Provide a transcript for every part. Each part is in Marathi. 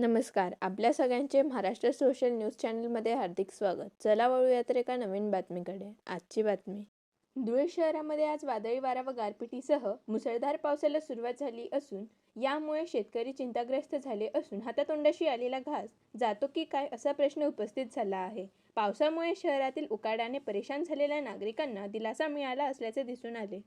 नमस्कार. आपल्या सगळ्यांचे महाराष्ट्र सोशल न्यूज चॅनलमध्ये हार्दिक स्वागत. चला वळूया तर एका नवीन बातमीकडे. आजची बातमी. धुळे शहरामध्ये आज वादळी वारा व गारपिटीसह मुसळधार पावसाला सुरुवात झाली असून यामुळे शेतकरी चिंताग्रस्त झाले असून हातातोंडाशी आलेला घास जातो की काय असा प्रश्न उपस्थित झाला आहे. पावसामुळे शहरातील उकाड्याने परेशान झालेल्या नागरिकांना दिलासा मिळाला असल्याचे दिसून आले.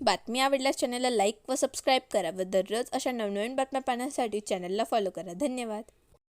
बातमी आवडल्यास चॅनलला लाईक व सबस्क्राईब करा व दररोज अशा नवनवीन बातम्या पाहण्यासाठी चॅनलला फॉलो करा. धन्यवाद.